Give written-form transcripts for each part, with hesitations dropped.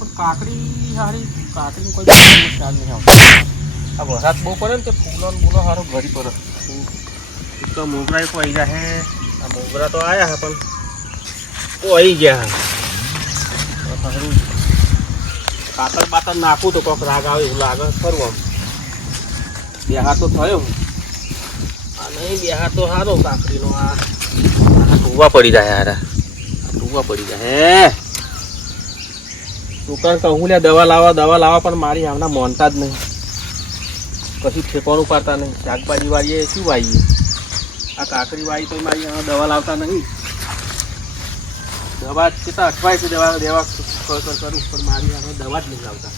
પણ કાકડી હારી કાકડી કોઈ ખ્યાલ નહીં આવતો. આ વરસાદ બહુ પડે ને તે ફૂલો ને ફૂલો સારો ઘડી પડે. એક તો મોગરા કોઈ આવી ગયા હે. આ મોગરા તો આવ્યા હે પણ આવી ગયા હે. કાતર બાતર નાખું તો કોઈક રાગ આવે એવું લાગે ખરું. આમ બેહાર તો થયો આ નહીં બેહાર તો સારો કાકડીનો. આ ટૂવા પડી જાય યાર, ટૂવા પડી જાય હે. દુકાન કહું લે દવા લાવવા પણ મારી આમના મોનતા જ નહીં. કશું ઠેકવાનું પાડતા નહીં. શાકભાજી વાળીએ શું વાવીએ? આ કાકડી વાળી તો મારી આમાં દવા લાવતા નહીં. દવા કેટલા અઠવાય છે દવા કરું પણ મારી આમાં દવા જ નહીં લાવતા.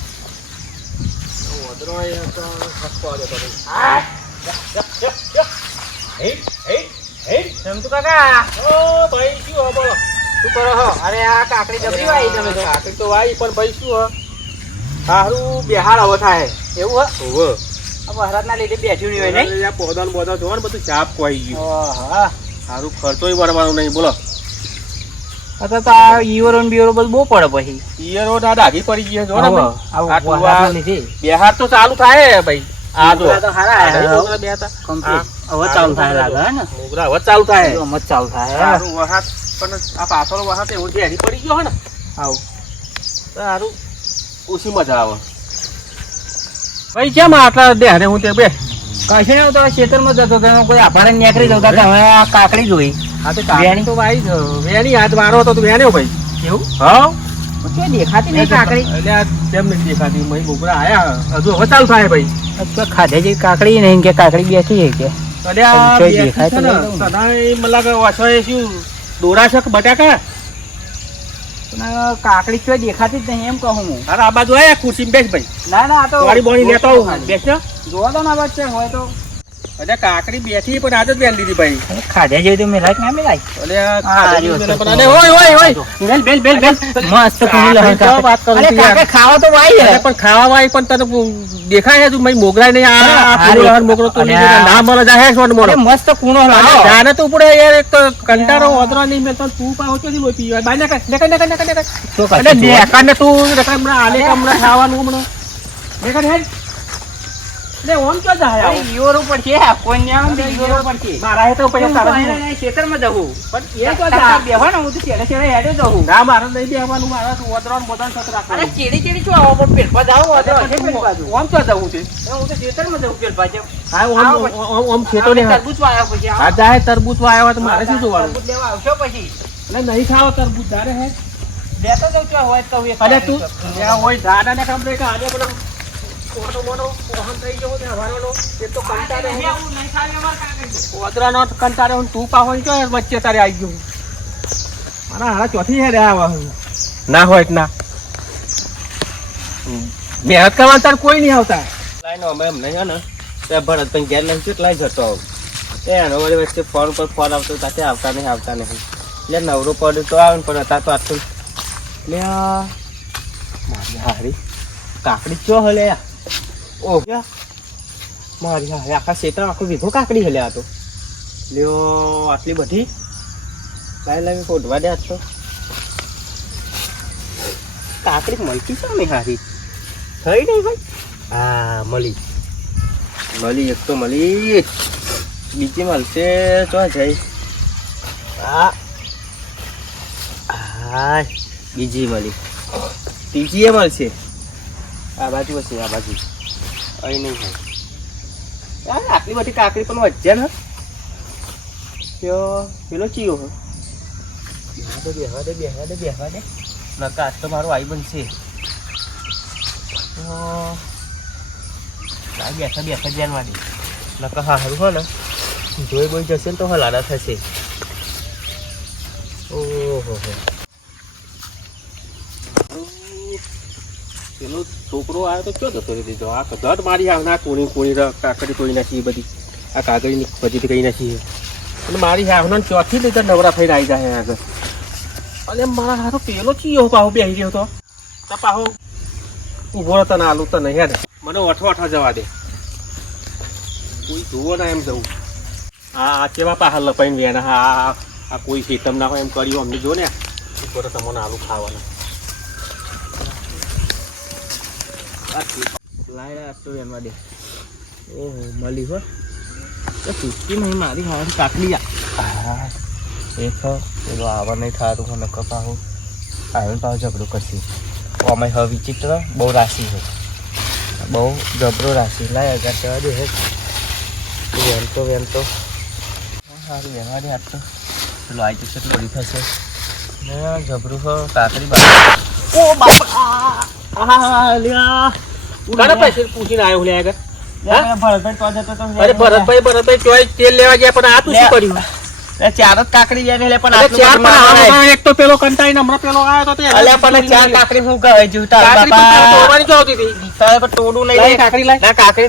વધરો સસ્તો આવ્યો તમે કાકા. ઓ ભાઈ શું હો બોલો શું કરો હો? અરે આ કાકડી જબરી વાઈ તમે તો. કાકડી તો વાઈ પણ ભાઈ શું હો સારું બેહાર હવે થાય એવું હે. વરસાદ ના લીધે બેઠ્યું નહીં હોય ને. પોદા બોદા જોવા ને બધું ચાપ ખોઈ ગયું. હા સારું ખર્ચોય ભરવાનું નહીં બોલો. અથવા તો આ ઈયરો ને બિયરો બધું બહુ પડે પછી. ઈયરો ના ડાઘી પડી ગઈ જો ને બેહાર તો ચાલુ થાય ભાઈ. આ તો સારા બે હતા હવે ચાલુ થાય લાગે હે ને. મોગરા હવે ચાલુ થાય મત ચાલુ થાય. સારું વરસાદ પણ આ પાછળ વરસાદ એવું ઝેરી પડી ગયો હે ને. આવું સારું ઓછી મજા આવે ભાઈ. કેમ આટલા દેહરે હું તે બે કશે નતો ખેતરમાં જતો હતો કોઈ આભારે નીકળી જતા હતા. હવે આ કાકડી જોઈ. હા તો કાકડી તો વાઈ વેણી હાથ મારો હતો તો વેણ્યો ભાઈ. એવું હા કે દેખાતી નહીં કાકડી. એટલે આ કેમ નથી દેખાતી? મય મોગરા આયા હજુ હવે ચાલુ થાય ભાઈ. ખાધે જેવી કાકડી નહીં કે કાકડી બેઠી કે મને લાગે ઓછો શું દોરા છે બટાકા કાકડી તો દેખાતી જ નહીં એમ કહું હું. અરે આ બાજુ આયા ખુરશી બેસ ભાઈ. ના ના આ તો વાળી બોણી લેતો આવું બેસ ને. જોવા દો ના બચ્ચે હોય તો. અરે કાકડી બેઠી પણ આજ જ બેન દીધી ભાઈ. ખાધે જેવી તો મેલાય ના મેલાય. ખાવા તો વાય પણ ખાવા વાય પણ તને દેખાય છે તું મોગરાય નહીં. મોગરો તો ના મળે જાય મસ્ત કૂણો જાને તું પડે યાર. એક તો કંટાળો વધરો નહીં મેં તો તું પાછો ચોથી પીવા બાય ને તું આલે હમણાં ખાવાનું હમણાં લે ઓમ ક્યાં જાય? ઈયોર ઉપર છે કોઈ ન્યા ઈયોર ઉપર છે. મારા હે તો પૈસા તારા ખેતરમાં જવું પણ એ તો જા બેહો ને હું તો છેડે છેડે હેડે જવું. ના મારે નહીં બેહવાનું. મારા તો ઓદરાન બોદરાન સત રાખવાનું. અરે ચેડી ચેડી શું આવો પેટ પર જાવ ઓદરા છે પેટ બાજુ. ઓમ ક્યાં જવું છે? હું તો ખેતરમાં જવું પેટ બાજુ. હા ઓમ ખેતો ને તરબૂચ વાયા પછી આ જાય તરબૂચ વાયા તો મારે શું જોવાનું? તરબૂચ લેવા આવશો પછી. એટલે નહીં ખાવ તરબૂચ જારે હે લેતો જઉં છું હોય તો અરે તું ત્યાં હોય દાદા ને કામ રે કે આને બોલો મોટો મોટો વાહન થઈ ગયો છે હવારનો. એ તો કંટાળે હું નહીં ખાવી અમાર કાકા. ઓદરાનો કંટાળે હું તું પા હોય તો વચ્ચે તારે આવી ગયું. મારા હારા ચોથી હે રે આવા ના હોય ના મહેનત કરવા તાર કોઈ નહીં આવતા. લાઈનો અમે એમ નહીં ને તે ભરત પણ ઘેર નહીં કેટલાય જતો એનો વળી વચ્ચે ફોન પર ફોન આવતો તાતે આવતા નહીં એટલે નવરો પડ્યો તો આવે ને પણ હતા તો આટલું એટલે મારી હારી કાકડી ચો હલે. ઓહ મારી હારી આખા ક્ષેત્ર આખું વીઘો કાકડી હલે. આ તો લ્યો આટલી બધી લાવી ફોટવા દે. તો કાકડી મળતી છે ને હારી થઈ નહીં ભાઈ. હા મળી એક તો મળી. બીજી મળશે તો જઈ. હા બીજી મળી. ત્રીજી એ મળશે. આ બાજુ હશે આ બાજુ અહીં નહીં હોય. આટલી બધી કાકડી પણ વચ્ચે ને પેલો ચીયો બેહવા દે નકા આજ તો મારો આઈ બનશે. બેઠા ધ્યાનમાં દે નકા હા સારું હો ને જોઈ બોઈ જશે ને તો હલાડા થશે. ઓહો પેલો છોકરો આવ્યો તો ક્યાં જતો દીધો? આ કદાચ મારી આવના કોણી કાકડી તોડી નાખી બધી. આ કાગળની બધી કહી નાખી અને મારી આવના ચોથી લીધે નવરા થઈને આવી જાય આગળ. અને મારા હારો પેલો ચીયો પાહો બેસી ગયો તો પાહો ઊભો હતો ને આલું તો નહીં હેડ મને અઠવા જવા દે. કોઈ જુઓ ના એમ જવું. આ કેવા પાહા લપાઈને વેના. હા આ કોઈ ખેતમ ના હોય એમ કર્યું અમને જો ને ઉપર તમને આલુ ખાવાના. લાય તો એમાં દે ઓહો મળી હો તો ચૂકી નહીં મારી ખાવાની કાકડી હા એ પેલો આવા નહીં થતું મને કપાવું આવીને પાછું ઝઘડું કરશે અમે હવે વિચિત્ર બહુ રાશિ છે બહુ જબરો રાશિ લાય અગર જવા દે હે વેનતો સારું વેનવા દે આજ તો પેલો આવી જશે એટલું બધી થશે ને જબરું હો કાકડી બાજુ ઓ બાપા લ્યા ઘણા પૈસા પૂછીને આવ્યો લે આગળ ભરતભાઈ ચોઈસ તેલ લેવા ગયા પણ આ તું શું કર્યું ચાર જ કાકડી જાય એટલે પણ એક તો પેલો કંટાઈને હમણાં પેલો આવ્યો તો અલ્યા પણ ચાર કાકડી હું કહે જીવતા તોડવાની જો આવતી હતી તારે પણ તોડું નહીં કાકડી લાય ના કાકડી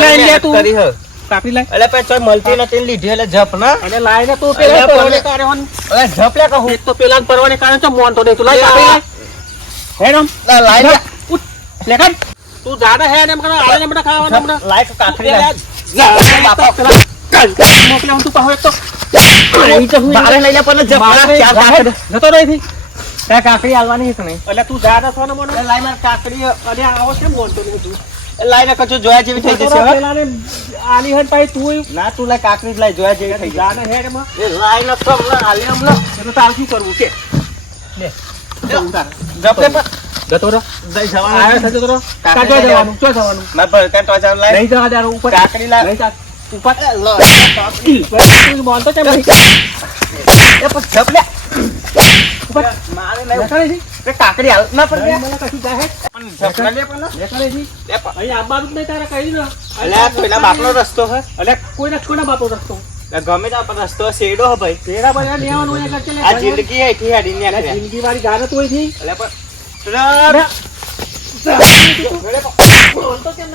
લઈ લે તું કાકડી લાય એટલે પછી ચોય મળતી નથી લીધી એટલે જપ ના અને લાઈને તું પેલા પરવાને કાઢવાનું અરે જપ લે કહું એક તો પેલા પરવાને કાઢે તો મોન તો દે તું લાય કાકડી લાય હેડમ લાઈ લે લેખન તું જાડે હે એમ કરે આલે એમ ખાવાનું હમણાં લાઈ તો કાકડી લાય બાપા પેલા મોકલે હું તું પાહો એક તો બારે લઈ લે પણ જપ ચાર કાકડી જતો રહી થી ત્યાં કાકડી આલવાની છે નહીં એટલે તું જાડે છો ને મને લાઈ માર કાકડી અને આવો કેમ મોન તો નહીં તું લાઈ ને કચો જોયા જેવી થઈ જશે હવે પેલાને આલી હન પાઈ તું ના તું લાઈ કાકડી લાઈ જોયા જેવી થઈ જશે જાડે હેડ માં એ લાઈ ન તો હમણાં આલી હમણાં એટલે તાર શું કરવું કે લે જપ લે પણ જતો રહો જઈ જવાનું આવે છે જતો રહો કાજો જવાનું ચો જવાનું ના પર કાં તો જાવ લાઈ નહીં જવા દે ઉપર કાકડી લાય નહીં જા ઉપર લો તું બોલતો કેમ નહીં એ પણ જપ લે ઉપર મારે નહીં લેખાડે છે તે કાકડી હાલ ના પર મને કશું જાહે પણ જપ લે પણ લેખાડે છે લે પણ અહીં આબાનું જ નહીં તારે કહી ને અલ્યા કોઈના બાપનો રસ્તો છે એટલે કોઈના કોઈના બાપો રસ્તો ગમે તે પણ રસ્તો શેડો હે ભાઈ તેરા બધા લેવાનું હોય એટલે આ જિંદગી હે થી હેડી ને એટલે જિંદગી વાળી ગાને તો હોય એટલે પણ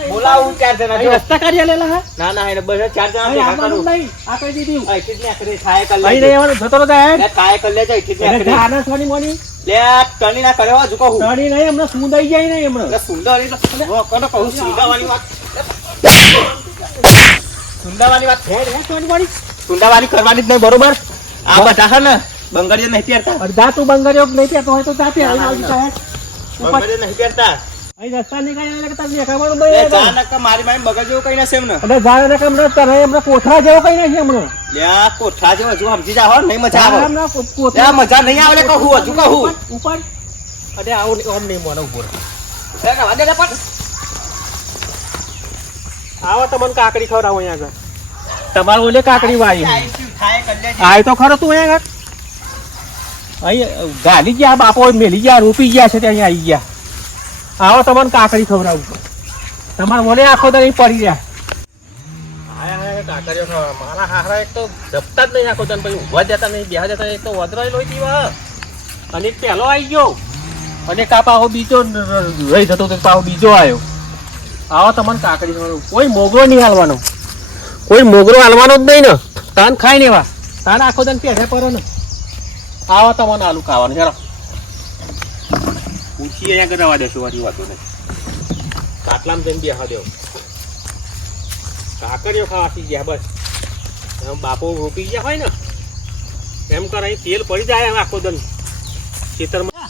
બોલાવું ચાર જણા જો રસ્તા કાઢી આલેલા હે ના ના એને બધા ચાર જણા ભેગા કરું નહીં આ કહી દીધું આઈથી જ આખરે ખાય કર અહીં લે નહીં આવવાનું જતો રહો જાય લે ખાય કર લે જાય આઈથી જ એટલે આખરે ગાના સોની મોની લે ટણી ના કરે હો કહું ગાડી નહીં હમણાં સુંદાઈ જાય નહીં હમણાં એટલે સુંદરની તો કોને કહું સુંદાવાની વાત સુંદાવાની વાત હેડ હે સોની મોની સુંદાવાની કરવાની જ નહીં બરોબર આ બધા હે ને બંગડીઓ નહીં પહેરતા અડધા તું બંગડીઓ નહીં પહેરતો હોય તો જાતે હાલ સાહેબ બંગડીઓ નહીં પહેરતા અહીં રસ્તા નીકળ્યા એટલે તાર દેખાવાનું લે ભાઈ જા નકા મારી મારી બગડ જેવું કઈ ના સેમ ને અને જાણે ને હમણાં તને હમણાં કોઠરા જેવો કઈ નથી હમણાં લે આ કોઠા જેવો હજુ સમજી જા હો નહીં મજા આવે હમણાં લે કોઠરા મજા નહીં આવે લે કહું હજુ કહું ઉપર અરે આવું ઓમ નહીં મોને ઉપર લે ના વાદે પણ આવો તમને કાકડી ખવડાવો અહીંયા આગળ તમારે ઓલે કાકડી વાળી ખાય કર લે આય તો ખરો તું અહીંયા આગળ અહીં ગાલી ગયા બાપો મેલી ગયા રૂપી ગયા છે ત્યાં આવી ગયા આવો તમને કાકડી ખવડાવું તમારે મને આખો દર પડી રહ્યા કાકડીઓ મારા હારા એક તો જપતા જ નહીં આખો દર પછી ઉભા જતા નહીં બેહા જતા એક તો વધરાય લોહી દીવા અને એક પહેલો આવી ગયો અને કા પાહો બીજો રહી જતો તો પાહો બીજો આવ્યો આવો તમને કાકડી ખવડાવું કોઈ મોગરો નહીં હાલવાનો કોઈ મોગરો હાલવાનો જ નહીં ને તાન ખાઈ ને વા તાન આખો દન પેઢે પડે ને આવો તમને આલુ ખાવાનું ચાલો પૂછી અહીંયા કરાવવા દેશો વાળી વાતો નહીં કાટલામાં જઈને બેહવા દેવો કાકડીઓ ખાવાથી ગયા બસ એમ બાપો રોપી ગયા હોય ને એમ કરાય તેલ પડી જાય એમ આખો દન ખેતરમાં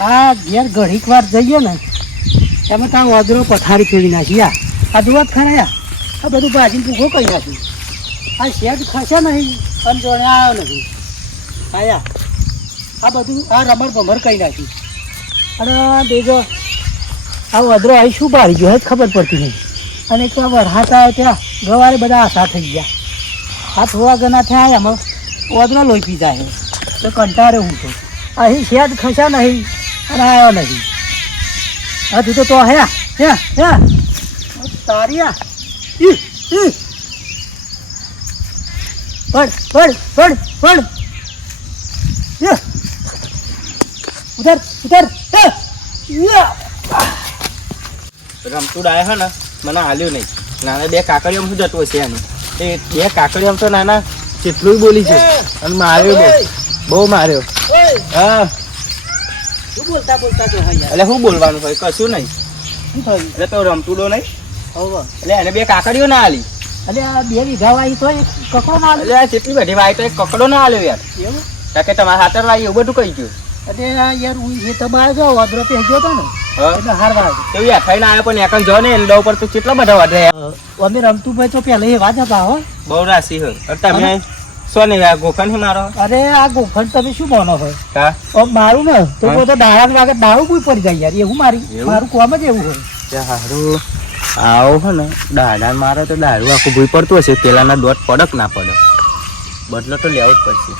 આ ઘેર ઘડીક વાર જઈએ ને એમાં ત્યાં વાદળો પથારી ફેરી નાખી આ જુવાત ખરા આ બધું ભાજી ભૂખો કરી નાખ્યું આ શેડ ખસે નહીં અને જોડે આવ્યો નથી આયા આ બધું આ રમણ ભમર કરી નાખ્યું અને દેજો આ વાદળો અહીં શું બાળી ગયો જ ખબર પડતી નહીં અને એક આ વરસાદ આવે ત્યાં ગવારે બધા આશા થઈ ગયા આ થોડા ઘણા થયા એમાં વાદળો લોહી પી જાય તો કંટાળે હું તો અહીં શેડ ખસ્યા નહીં અને આવ્યો નથી હા તું તો હે તારી પડ પડ પડ પડ યા. ઉધર ઉધર રમતું ડાય હે ને મને હાલ્યું નહીં. નાના બે કાકડીઓ શું જતું હશે એનું? એ બે કાકડીઓ તો નાના કેટલું બોલી છે અને માર્યો બહુ માર્યો. હા શું બોલતા બોલતા તો હા યાર. એટલે શું બોલવાનું હોય? કશું નહીં. શું થયું? એટલે તો રમતું ડો નહીં હવે એટલે એને બે કાકડીઓ ના હાલી. અરે આ 2 વીઘા વાળી તો એક કકડો ના એટલે આ જેટલી બધી વાય તો એક કકડો ના હાલ્યો યાર. એવું કારણ કે તમારા હાથર વાય એવું બધું કહી ગયું. અરે આ યાર હું એ તમારે જો વાદરો પે ગયો હતો ને હા એટલે હાર વાળ એવું યાર થઈને આવ્યો પણ એકલ જો ને એના ઉપર તો કેટલા બધા વધે યાર. અમે રમતું ભાઈ તો પેલા એ વાત હતા હો. બહુ રાશી હોય. અને તમે શું નહીં આ ગોખણ છે મારો? અરે આ ગોખંડ તમે શું માનો હોય? હા મારું ને તો હા. તો દાડા વાગે દારૂ કોઈ પડી જાય યાર એવું મારી એવું? મારું કોમ જ એવું હોય. સારું આવો હે ને દાડા મારે તો દારૂ આખું ભૂઈ પડતું હશે. પેલાના દોટ પડક ના પડે બદલો તો લેવો જ પડશે.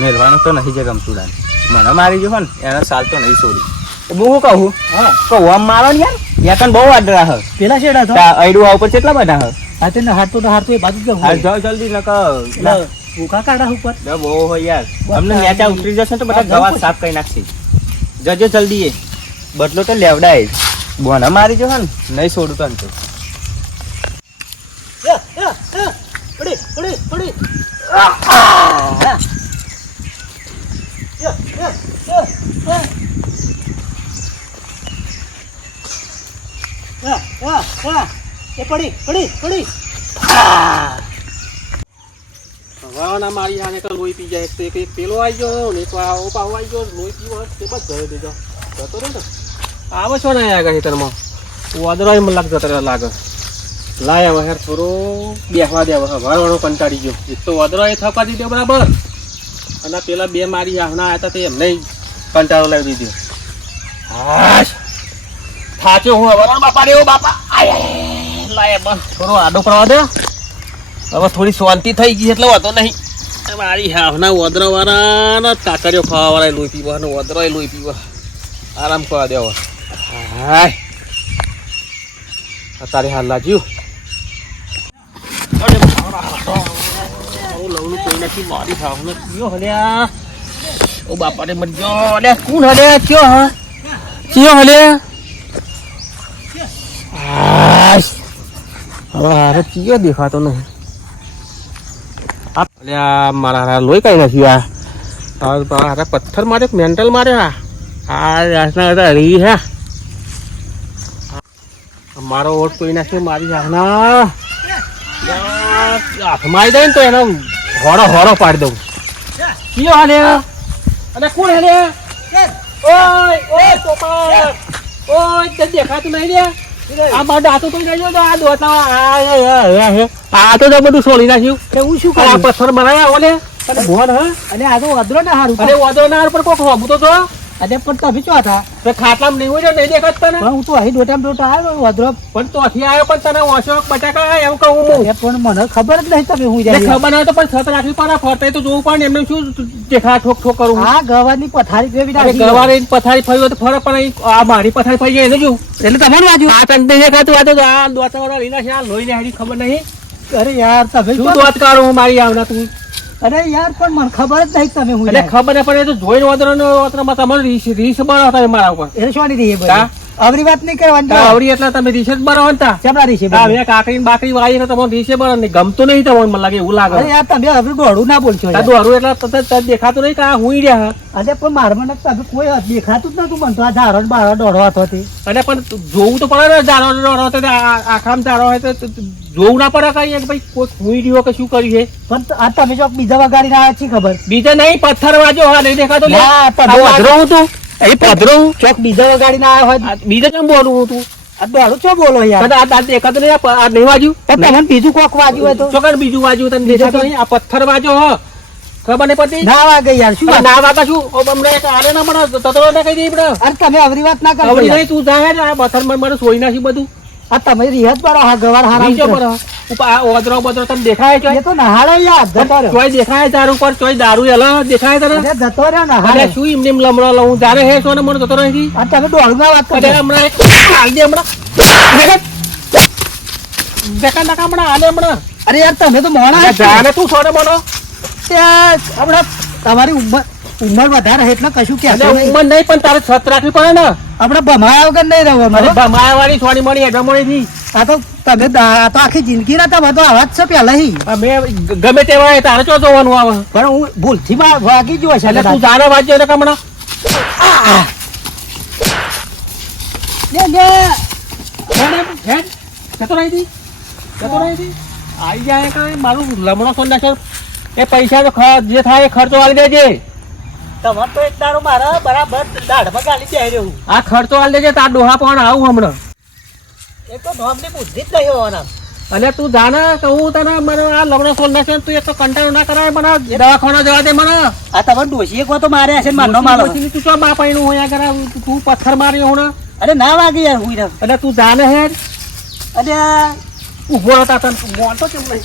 મેળવાનું તો નહીં છે ગમતું દાન. મને મારી ગયો ને એના સાલ તો નહીં છોડી. તો હું શું કહું? હા કહું આમ મારો ને યાર યાકન બહુ આડરા હ. પેલા શેડા તો અડું આ ઉપર કેટલા બધા હ. હા તેને હારતો એ બાજુ જ હાલ જવું જાઓ જલ્દી ન કહો. એટલે ભૂખા કાઢા ઉપર બહુ હોય યાર. બસ અમને આ નેચા ઉતરી જશે ને તો બધા આ જવું ગવા પડશે. સાફ કરી નાખશે. જજો જલ્દી એ બદલો તો લેવડાય. બોના મારી જો ને નહીં છોડું તો અંતે. પડી પડી પડી એ પડી પડી પડી વાના મારી આને તો લોહી પી જાય. એક તો એક પેલો આવી ગયો ને એક આવો પાવો આવી ગયો. લોહી પીવો તે બસ ગયો દેજો જતો રહે ને. આવે છો ને આગળ ખેતરમાં વાદળો એમ લાગ જતો લાગે. લાય હવે યાર થોડો બેસવા દે. હવે વાળો કંટાળી ગયો. એક તો વાદળો એ થપા દીધો બરાબર અને પેલા બે મારી આહના આવ્યા હતા તે એમને કંટાળો લાવી દીધો. હાશ થાચ્યો હું હવે બાપા રે બાપા. આય લાય બસ થોડો આડો કરવા દે. હવે થોડી શાંતિ થઈ ગઈ એટલે વાંધો નહીં. મારી હાવના વદરા વાળા કાકરીઓ ખાવા વાળા લોહી પીવા અને વદરા લોહી પીવા આરામ કરવા દેવા. હાય અત્યારે હાલ લાગ્યું. લવનું કોઈ નથી મારી હાવને કયો હલ્યા. ઓ બાપા રે મરજો. અલ્યા કોણ હલ્યા? કયો હા કયો હલ્યા? હવે હારે કયો દેખાતો નહીં. અલ્યા મારા લોહી કઈ નથી. આ પથ્થર માર્યો મેન્ટલ માર્યો. આ રી હે મારો ઓટ કોઈ નાખી મારી જાના હાથમાં આવી જાય ને તો એનો હોરો હોરો પાડી દઉં. કયો હાલે? અને કોણ હાલે? ઓય ઓય ચોપા ઓય તે દેખાતું નહીં રે. આ બાદ આતો તો ગયો તો આ દોતા આ તો બધું છોડી નાખ્યું. હું શું આ કરું પથ્થર બનાવ્યા ઓલે અને ભોન હ અને આ તો અદરો ના હારું અરે વાદો ના પર કોક હોબું તો અરે પણ તમે ચો હતા તે ખાટલામાં નહીં હોય નહીં દેખાત તને. પણ હું તો અહીં ડોટામ ડોટા આવ્યો અદરો પણ તો અહીંથી આવ્યો પણ તને ઓછો બટાકા એમ કહું હું. અરે પણ મને ખબર જ નહીં તમે હું એટલે જાય ખબર ના તો પણ છત રાખવી પડે. ફરતે તો જોવું પડે એમને શું દેખા ઠોક ઠોક કરું. આ ગવાની પથારી ફેરવી અરે નાખી. ગવારે પથારી ફરી હોય તો ફરક પણ આ મારી પથારી ફરી જાય એને જો એટલે તમારું બાજુ આ તને દેખાતું આ તો આ દોતાવાળા લીલા છે. આ લોહી ને હારી ખબર નહીં અરે યાર તમે શું શું દોત કાઢું હું મારી આવના તું. અરે યાર પણ મને ખબર જ નહીં તમે હું એટલે જાય. ખબર નહીં પડે તો જોઈને વાદળામાં તમારે રીસ બનાવતા મારા ઉપર. એટલે શું રહી હા? આવરી વાત નહીં કરવાની આવડી એટલા તમે રીસ જ બનાવો ને તા. ચમડા રહી છે હા, હવે કાકડી ને બાકડી વાળી એટલે તમારે રીસે બને નહીં. ગમતું નહીં તમને મને લાગે એવું લાગે. અરે યાર તમે હવે દોડું ના બોલશો આ યાર. દોરું એટલે તને દેખાતું નહીં કે આ હુંઈ રહ્યા. અરે પણ મારા મને તમે કોઈ દેખાતું જ નતું મને તો આ ઝાડો ને બારો દોડવા હતી અને પણ જોવું તો પડે ને જારો આખામ જારો હોય તો જોવું ના પડે કઈ કે ભાઈ કોઈ હુંઈ રહ્યો કે શું કર્યું છે. પણ આ તમે જો બીજા વગાડીને આવ્યા છે ખબર બીજા નહીં પથ્થર વાજો હા નહીં દેખાતો લે. ના, આ તમે પધરો હું તું અહીં પધરો હું. ચોક બીજા વગાડીને આવ્યા હોય આ બીજા કેમ બોલું હું તું? આ દોડું છો બોલો યાર કદાચ આ દેખાતું નહીં. આ નહીં વાજ્યું પણ તમને બીજું કોક વાગ્યું હોય તો ચોકડ બીજું વાજ્યું તને દેખાતું નહીં. આ પથ્થર વાજો હ ખબર નહીં પડતી. ના વાગે યાર શું અરે વાત? ના વાગા શું અમને આને ના મળે તતરો ના કહી દે પડે. અરે તમે આવરી વાત ના કરો ખબર યાર. નહીં તું જાય ને આ પથ્થર મને સોઈ નાખી બધું. આ તમે રિહત કરો હા ગવાર નીચે પર હારા ઉપર આ ઓદરો બોદરો તને દેખાય છે? એ તો નહાડો યાર જતો રહ્યો ચોય દેખાય તારું ઉપર ચોય દારૂ એલા દેખાય તને? અરે જતો રહ્યો અરે નહાડો શું એમને એમ લમડો લઉં જારે હે છો ને મને જતો નથી. આ તમે દોડું ના વાત અરે કરો હમણાં હાલ દે હમણાં દેખા નાકા હમણાં હાલે હમણાં અરે યાર તમે તો મોણા જ છો. જાને તું છોડે મને ત્યાં હમણાં તમારી ઉંમર વધારે છે એટલે કશું એટલે કહેતો નહીં. ઉંમર નહીં પણ તારે છત રાખવી પડે ને આપણે ભમાયા વગર નહીં રહેવાનું. અરે માયાવાળી છોડી મળી હેડમણી થી આ તો તમે આ તો આખી જિંદગી ના તમે તો આવા જ છે પહેલાથી. અમે ગમે તેવા હોય તારે ચો જોવાનું આવે પણ હું ભૂલથી વાગી ગયો છે એટલે તું જાને વાંચજો ને કમણા લે લે જતો રહી હતી આવી જાય કાંઈ મારું લમણો સોન નાખ્યો એ પૈસા તો જે થાય એ ખર્ચો આલી દેજે તમારે તો એક દાડો મારા બરાબર દાઢમાં ગાલી દે રહ્યું. આ ખર્ચો આલી દેજે તાર ડોહા પણ આવું હમણાં એ તો નોમની બુદ્ધિ જ નહીં હોવાના. અને તું જાને કે હું તને મને આ લમણો સોન નાખ્યો તું એક તો કંટાળો ના કરાય મને દવાખાના જવા દે મને આ તમારે ડોશી એક વાર તો મારે હશે ને મારનો માલો. તું ચો બાપાઈનું હોય આગળ તું પથ્થર માર્યો હમણાં અરે ના વાગી યાર હું એટલે તું જાને હેડ અને ઉભો રહેતા તને મોટો કેમ નહીં